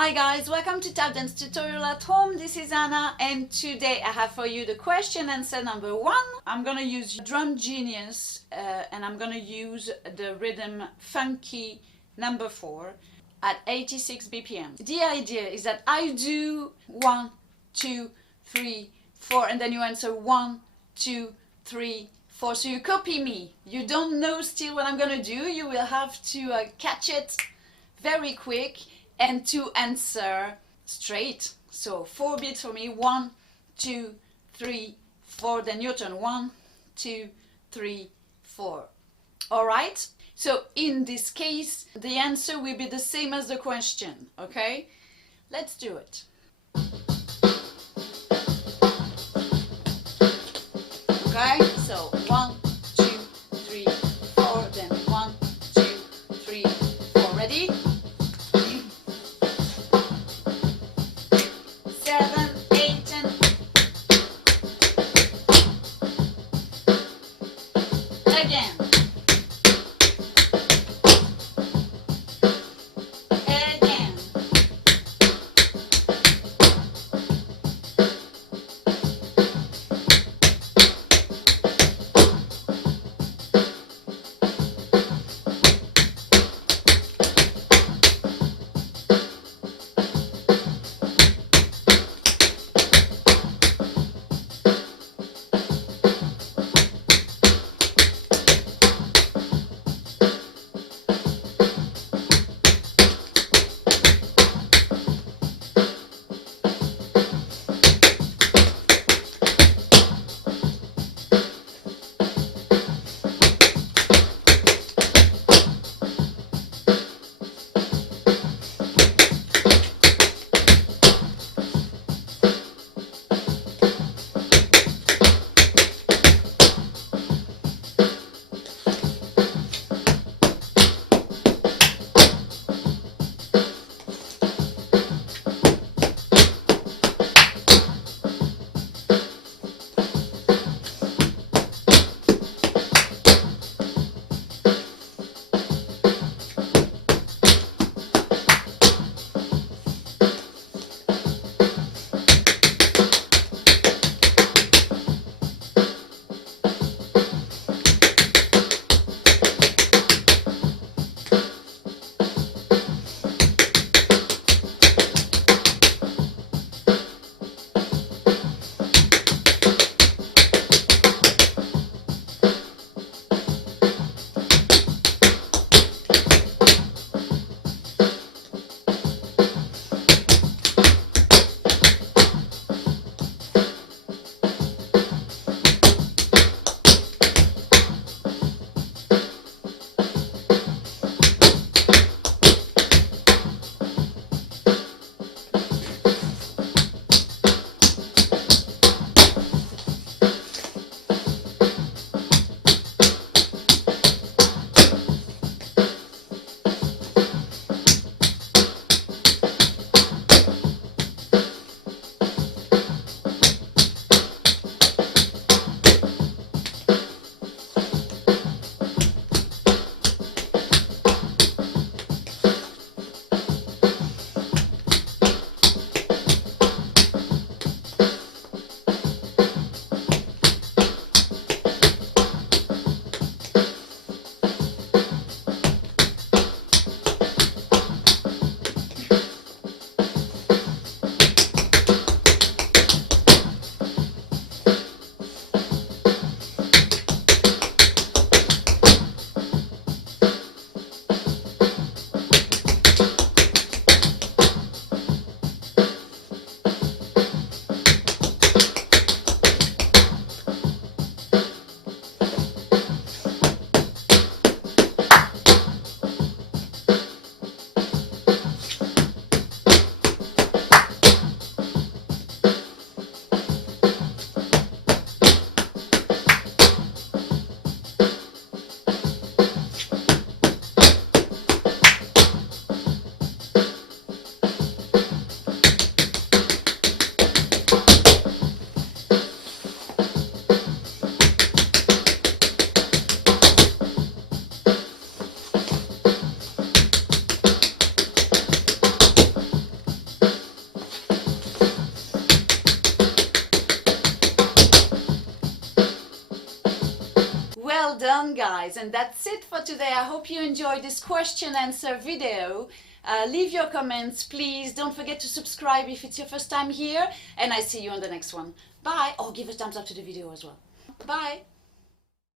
Hi guys, welcome to Tap Dance Tutorial at Home. This is Anna and today I have for you the question answer number 1. I'm gonna use Drum Genius and I'm gonna use the rhythm Funky number 4 at 86 BPM. The idea is that I do 1, 2, 3, 4 and then you answer 1, 2, 3, 4. So you copy me. You don't know still what I'm gonna do. You will have to catch it very quick and to answer straight. So 4 beats for me, 1, 2, 3, 4, then your turn, 1, 2, 3, 4. All right, so in this case the answer will be the same as the question. Okay, let's do it. Okay, so 1, 2, 3, 4, then 1, 2, 3, 4. Ready? 7, 8, and again. Again. done, guys, and that's it for today. I hope you enjoyed this question answer video. Leave your comments, please. Don't forget to subscribe if it's your first time here, and I see you on the next one. Bye. Oh, give a thumbs up to the video as well. Bye.